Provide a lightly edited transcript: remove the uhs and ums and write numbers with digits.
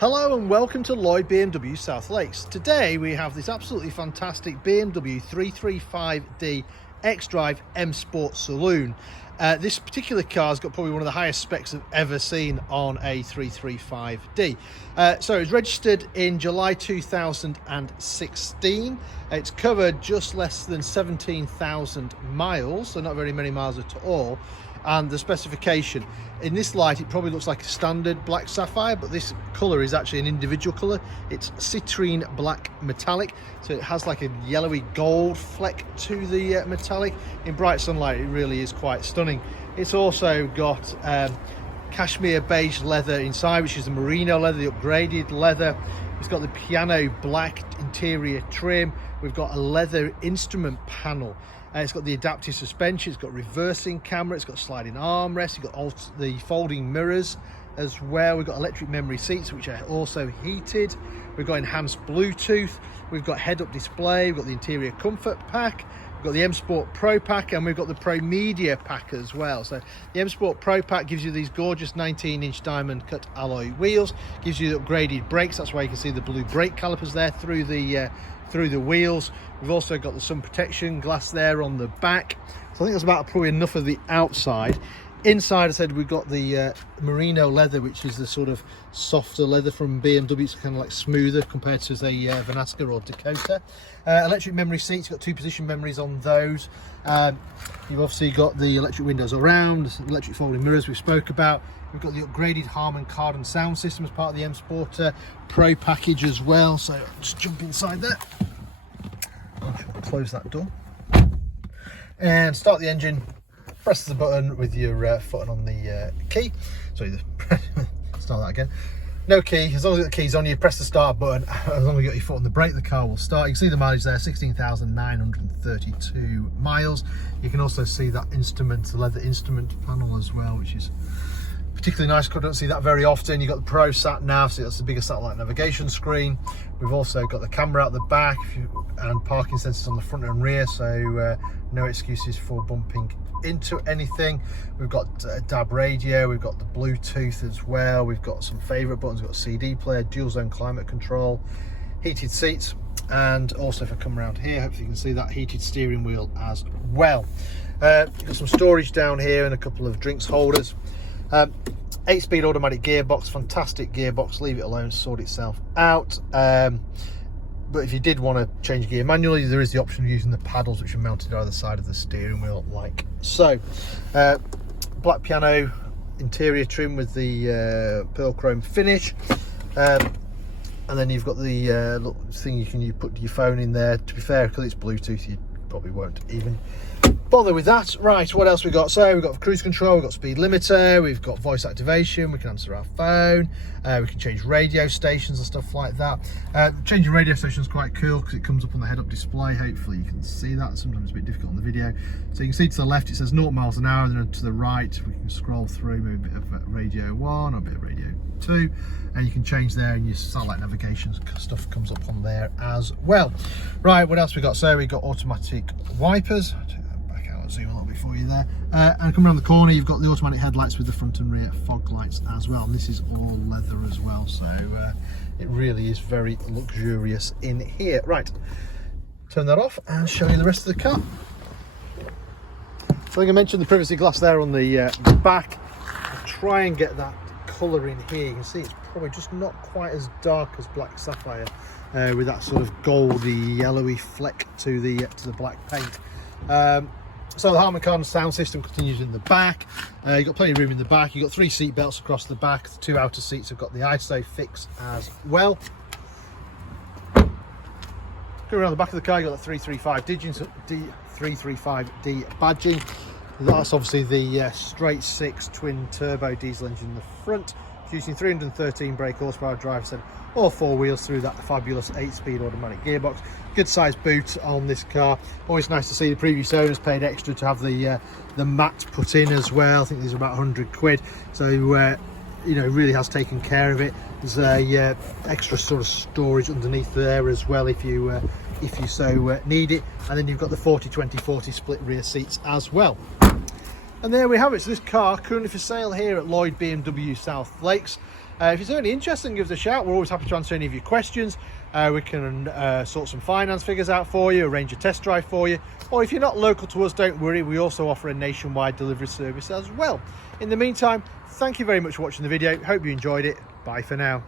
Hello and welcome to Lloyd BMW South Lakes. Today we have this absolutely fantastic BMW 335d xDrive M Sport Saloon. This particular car's got probably one of the highest specs I've ever seen on a 335d. So it was registered in July 2016. It's covered just less than 17,000 miles, so not very many miles at all. And the specification, in this light it probably looks like a standard black sapphire, but this colour is actually an individual colour. It's Citrine Black Metallic, so it has like a yellowy gold fleck to the metallic. In bright sunlight it really is quite stunning. It's also got Cashmere Beige Leather inside, which is the merino leather, the upgraded leather. It's got the piano black interior trim. We've got a leather instrument panel. It's got the adaptive suspension, it's got reversing camera, it's got sliding armrest, you've got all the folding mirrors as well. We've got electric memory seats, which are also heated. We've got enhanced Bluetooth. We've got head-up display. We've got the interior comfort pack. We've got the M Sport Pro Pack, and we've got the Pro Media Pack as well. So the M Sport Pro Pack gives you these gorgeous 19-inch diamond cut alloy wheels, gives you the upgraded brakes. That's why you can see the blue brake calipers there through the wheels. We've also got the sun protection glass there on the back. So I think that's about probably enough of the outside. Inside, I said, we've got the merino leather, which is the sort of softer leather from BMW. It's kind of like smoother compared to, say, Vanaska or Dakota. Electric memory seats, got 2-position memories on those. You've obviously got the electric windows around, electric folding mirrors we spoke about. We've got the upgraded Harman Kardon sound system as part of the M Sport Pro package as well. So I'll just jump inside there. I'll close that door and start the engine. Press the button with your foot on the key. Sorry, start that again. No key, as long as the key's on, you press the start button. As long as you got your foot on the brake, the car will start. You can see the mileage there, 16,932 miles. You can also see that the leather instrument panel as well, which is particularly nice because I don't see that very often. You've got the Pro Sat Nav, so that's the bigger satellite navigation screen. We've also got the camera out the back and parking sensors on the front and rear, so no excuses for bumping into anything. We've got a DAB radio, we've got the Bluetooth as well, we've got some favourite buttons, we've got a CD player, dual zone climate control, heated seats, and also if I come around here, hopefully you can see that heated steering wheel as well. You've got some storage down here and a couple of drinks holders. 8-speed automatic gearbox, fantastic gearbox, leave it alone, sort itself out. But if you did want to change gear manually, there is the option of using the paddles, which are mounted either side of the steering wheel like so. Black piano interior trim with the pearl chrome finish. And then you've got the little thing you put your phone in there. To be fair, because it's Bluetooth, you probably won't even bother with that. Right, what else we got? So we've got cruise control, we've got speed limiter, we've got voice activation, we can answer our phone, we can change radio stations and stuff like that. Changing radio station is quite cool because it comes up on the head-up display. Hopefully you can see that. Sometimes it's a bit difficult on the video. So you can see to the left it says 0 miles an hour, and then to the right we can scroll through maybe a bit of radio 1 or a bit of radio 2, and you can change there, and your satellite navigation stuff comes up on there as well. Right, what else we got? So we got automatic wipers. Zoom a little bit for you there, and coming around the corner you've got the automatic headlights with the front and rear fog lights as well, and this is all leather as well, so it really is very luxurious in here. Right, turn that off and show you the rest of the car. So I think I mentioned the privacy glass there on the back. I'll try and get that colour in here. You can see it's probably just not quite as dark as black sapphire, with that sort of goldy yellowy fleck to the black paint. So the Harman Kardon sound system continues in the back. You've got plenty of room in the back. You've got 3 seat belts across the back. The 2 outer seats have got the ISO fix as well. Going around the back of the car, you've got the 335d badging. That's obviously the straight 6 twin turbo diesel engine in the front, producing 313 brake horsepower, drive set all 4 wheels through that fabulous 8-speed automatic gearbox. Good sized boot on this car. Always nice to see the previous owners paid extra to have the mat put in as well. I think these are about 100 quid. So you know, really has taken care of it. There's a extra sort of storage underneath there as well if you so need it. And then you've got the 40-20-40 split rear seats as well. And there we have it. So this car currently for sale here at Lloyd BMW South Lakes. If it's only interesting, give us a shout. We're always happy to answer any of your questions. We can sort some finance figures out for you, arrange a test drive for you, or if you're not local to us, don't worry, we also offer a nationwide delivery service as well. In the meantime, thank you very much for watching the video. Hope you enjoyed it. Bye for now.